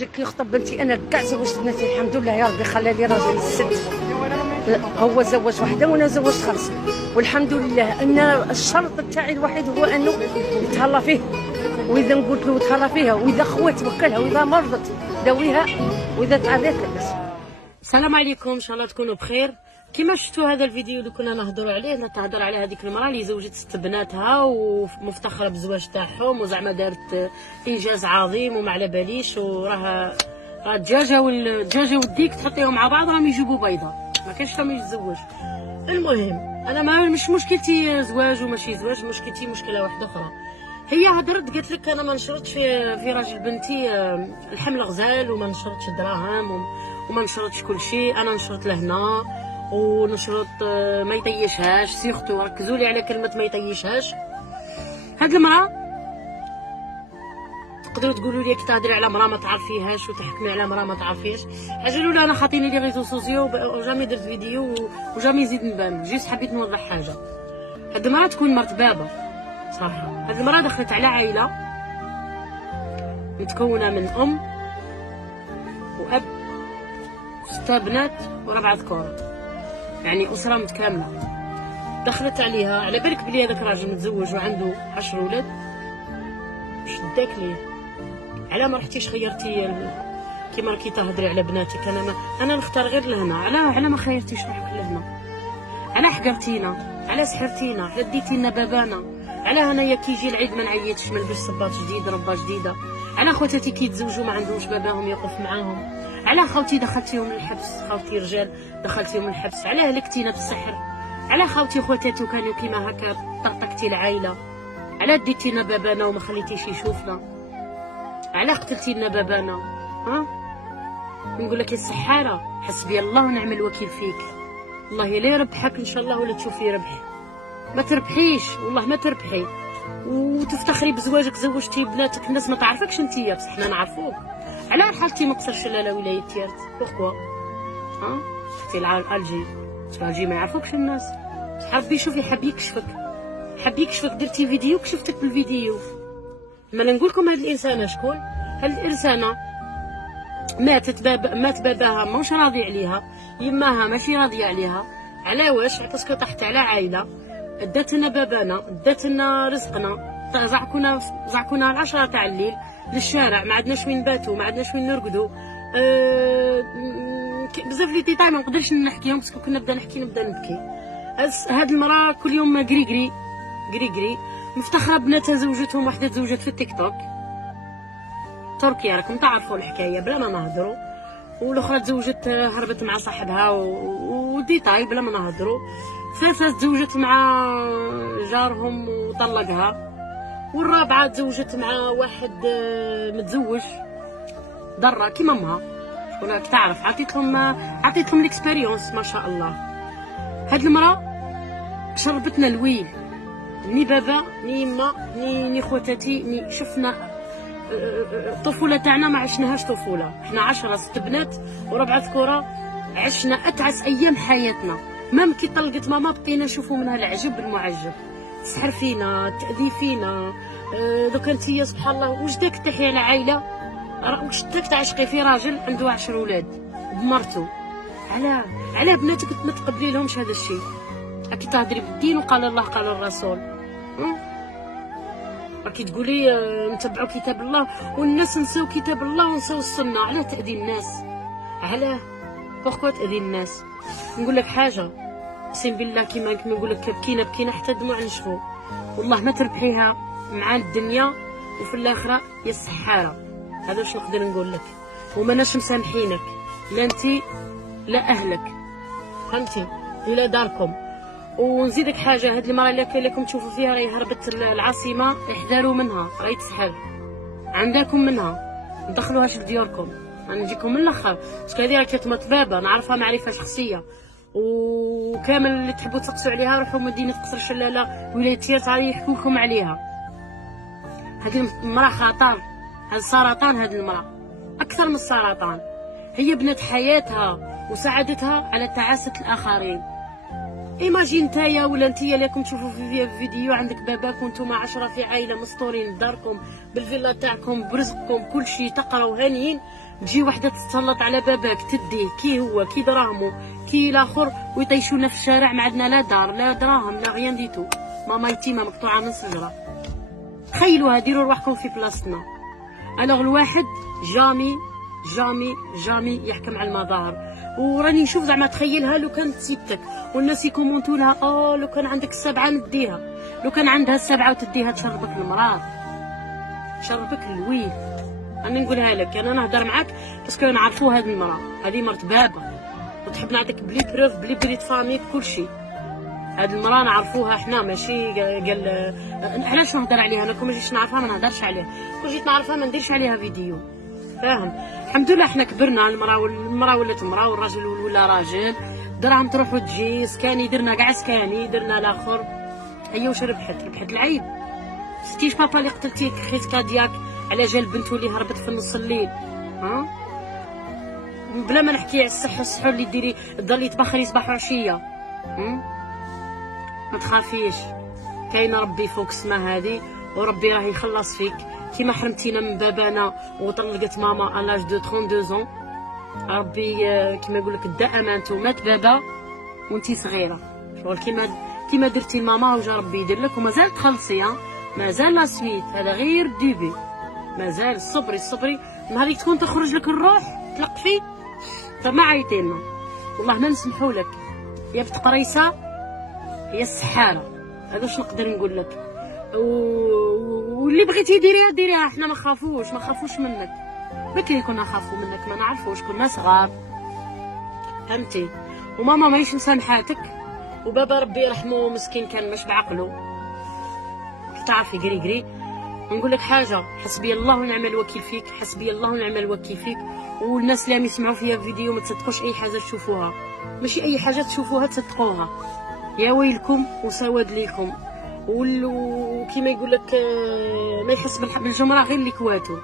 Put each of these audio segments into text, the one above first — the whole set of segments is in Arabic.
كيخطب بنتي انا كاع زوجت بناتي الحمد لله يا ربي خلى لي راجل الست. هو زوج وحده وانا زوجت خمسه والحمد لله. ان الشرط تاعي الوحيد هو انه يتهلا فيه، واذا قلت له تهلا فيها واذا خوات وكلها واذا مرضت داويها واذا تعبت لبس. السلام عليكم، ان شاء الله تكونوا بخير. كما شفتوا هذا الفيديو اللي كنا نهضروا عليه، نتهضر على هذيك المراه اللي زوجت 6 بناتها ومفتخره بالزواج تاعهم وزعما دارت انجاز عظيم وما على باليش، وراه الدجاجه والديك تحطيهم مع بعض راهم يجيبوا بيضه، ما كاينش راهم يتزوج. المهم انا ما مش مشكلتي زواج وماشي زواج، مشكلتي مشكله واحده اخرى. هي هضرت قالت لك انا ما نشرطش في راجل بنتي الحمل غزال وما نشرطش الدراهم وما نشرطش كل شيء، انا نشرط لهنا ونشرط ما يطيشهاش. سيختو ركزوا لي على كلمه ما يطيشهاش. هاد المراه تقدروا تقولوا لي كي تهضري على مراه ما تعرفيهاش وتحكمي على مراه ما تعرفيش. حاجه الاولى انا خاطيني لي ريزو سوسيو وجامي درت فيديو وجامي يزيد نبان، جيت حبيت نوضح حاجه. هاد المراه تكون مرت بابا صراحه. هاد المراه دخلت على عائله متكونه من ام واب و6 بنات و4 ذكور، يعني اسره متكامله. دخلت عليها على بالك بلي هذاك راجل متزوج وعنده 10 ولاد، شداك ليه علاه ما رحتيش خيرتي كيما راكي تهضري على بناتك. انا نختار غير لهنا، علاه ما خيرتيش روحك لهنا؟ علاه حقرتينا؟ علاه سحرتينا؟ علاه ديتي لنا بابانا؟ علاه انايا كي يجي العيد ما نعيطش، ما نلبس صباط جديد ربا جديده؟ علاه خواتاتي كي يتزوجوا ما عندهمش باباهم يقف معاهم؟ علاه خاوتي دخلتيهم للحبس؟ خاوتي رجال دخلتيهم للحبس؟ علاه هلكتينا بالسحر؟ علاه خاوتي خواتاتو كانوا كيما هكا طرطقتي العائله؟ علاه ديتي لنا بابانا وما خليتيش يشوفنا؟ علاه قتلتي لنا بابانا؟ ها نقول لك يا السحاره حسبي الله ونعم الوكيل فيك. والله لا يربحك ان شاء الله ولا تشوفي ربح، ما تربحيش والله ما تربحي. وتفتخري بزواجك، زوجتي بناتك الناس ما تعرفكش انتيا بصح حنا نعرفوك. علاه رحلتي مقصر شلاله ولايه تيارت؟ بوركوا؟ ها رحتي لالجي؟ الجي ما يعرفوكش الناس. ربي شوفي حاب يكشفك درتي فيديو كشفتك بالفيديو. ما نقول لكم هاد الانسانه شكون؟ هاد الانسانه مات باباها ماهوش راضي عليها، يماها ماشي راضيه عليها. على واش؟ باسكو طحت على عائله دات لنا بابانا، دات لنا رزقنا، زعكونا العشرة تاع الليل للشارع، ما عندناش وين نباتو، ما عندناش وين نرقدو. بزاف لي ديتاي ما نقدرش نحكيهم باسكو كنا نبدا نبكي. هاد المراه كل يوم قري مفتخره بناتها، زوجتهم واحده تزوجت في التيك توك تركيا، راكم تعرفوا الحكايه بلا ما نهضروا، والاخرى تزوجت هربت مع صاحبها وديتاي بلا ما نهضروا. ثالثه تزوجت مع جارهم وطلقها، والرابعه تزوجت مع واحد متزوج ضره كيما امها. شكون راك تعرف؟ عطيتهم ليكسبيريونس ما شاء الله. هاد المراه شربتنا الويل، ني بابا ني يما ني خواتاتي ني شفنا الطفوله تاعنا ما عشناهاش طفوله. احنا 10 6 بنات و4 ذكوره، عشنا اتعس ايام حياتنا. مام كي طلقت ماما بقينا نشوفوا منها العجب بالمعجب، تسحر فينا تاذي فينا. دوكا نتيا سبحان الله واش داك تحيا على عائله، واش داك تعشقي في راجل عنده 10 ولاد بمرتو؟ علاه بناتك ما تقبلي لهمش هذا الشيء؟ راكي تهضري بالدين وقال الله قال الرسول، راكي تقولي نتبعوا كتاب الله والناس نساو كتاب الله ونساو السنه. علاه تاذي الناس؟ علاه بوركوا تاذي الناس؟ نقول لك حاجه، اقسم بالله كيما نقول لك بكينا حتى الدموع نشفو. والله ما تربحيها مع الدنيا وفي الاخره يا السحاره. هذا واش نقدر نقول لك، وماناش مسامحينك لا انتي لا اهلك، فهمتي؟ الى داركم. ونزيدك حاجه، هاد المراه اللي راكم تشوفوا فيها راهي هربت العاصمه، احذروا منها راهي تسحر. عندكم منها ندخلوهاش لديوركم، نجيكم من الاخر باسكو هذه راهي كتمط بابا، نعرفها معرفه شخصيه. وكامل اللي تحبوا تسقسوا عليها روحوا مدينه قصر الشلاله ولايه تيارت غادي يحكوا لكم عليها. هذه المراه خطر، هذا سرطان. هذه المراه اكثر من السرطان، هي بنت حياتها وسعادتها على تعاسه الاخرين. ايماجين نتايا ولا نتيا اللي راكم تشوفوا في فيديو عندك باباك وانتوما 10 في عائله مسطورين بداركم بالفيلا تاعكم برزقكم كل شيء، تقراو هانيين، تجي وحده تتسلط على باباك تديه كي هو كي دراهمو كي الاخر ويطيشونا في الشارع، ما عندنا لا دار لا دراهم لا غيان ديتو، ماما يتيمه مقطوعه من شجره. تخيلوها، ديروا رواحكم في بلاصتنا. الوغ الواحد جامي جامي جامي يحكم على المظاهر. وراني نشوف زعما تخيلها لو كانت سيبتك والناس يكومونتو لها لو كان عندك السبعه نديها، لو كان عندها السبعه وتديها تشربك المرض تشربك اللويل. انا نقولها لك، انا نهضر معاك باسكو نعرفو هاد المراه، هادي مرت بابا وتحب نعطيك بلي بروف بلي بريد فامي بكلشي. هاد المراه نعرفوها حنا، ماشي قال علاش نهضر عليها انا كون ما جيتش نعرفها ما نهضرش عليها، كون جيت نعرفها ما نديرش عليها فيديو، فاهم؟ الحمد لله حنا كبرنا، المراه ولات مراه والراجل ولا راجل، دراهم تروح وتجي، سكاني درنا كاع سكاني، درنا الاخر. هي واش ربحت العيب؟ شتيش بابا اللي قتلتيه خيسكا ديالك على جال بنتو اللي هربت في نص الليل؟ بلا ما نحكي على السحر اللي ديري تضلي تبخري صباح وعشيه. ما تخافيش، كاين ربي فوق السما هادي، وربي راه يخلص فيك. كيما حرمتينا من بابانا وطلقت ماما الاج دو 32 ans، ربي كيما يقول لك دا امانته، مات بابا وانتي صغيره، شغل كيما درتي لماما وجا ربي يدير لك، ومازال تخلصي. مازال لا سويت، هذا غير ديبي، مازال صبري نهار اللي تكون تخرج لك الروح تلقفي فما عيطينا والله ما نسمحوا لك، يا بتقريصه يا السحاره. هذا واش نقدر نقول لك. واللي بغيتي ديريها، حنا ما خافوش منك. بكري كنا نخافوا منك، ما نعرفوش، كنا صغار، فهمتي؟ وماما ماهيش مسامحاتك، وبابا ربي يرحمه مسكين كان مش بعقله، تعرفي قري. نقول لك حاجه، حسبي الله ونعم الوكيل فيك، حسبي الله ونعم الوكيل فيك. والناس اللي عم يسمعوا فيا فيديو ما تصدقوش اي حاجه تشوفوها، ماشي اي حاجه تشوفوها تصدقوها. يا ويلكم وسواد ليكم. وكيما يقول لك ما يحس بالجمره غير اللي كواتو،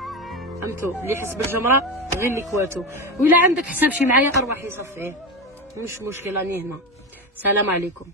فهمتوا؟ اللي يحس بالجمره غير اللي كواتو. وإلا عندك حساب شي معايا ارواح يصفيه، مش مشكله، راني هنا. سلام عليكم.